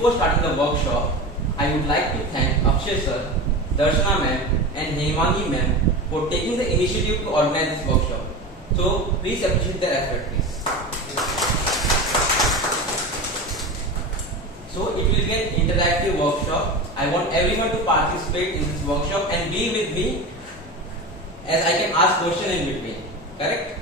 before starting the workshop, I would like to thank Akshay sir, Darshana ma'am and Hemani ma'am for taking the initiative to organize this workshop. So please appreciate their effort, please. So it will be an interactive workshop. I want everyone to participate in this workshop and be with me as I can ask questions in between. Correct?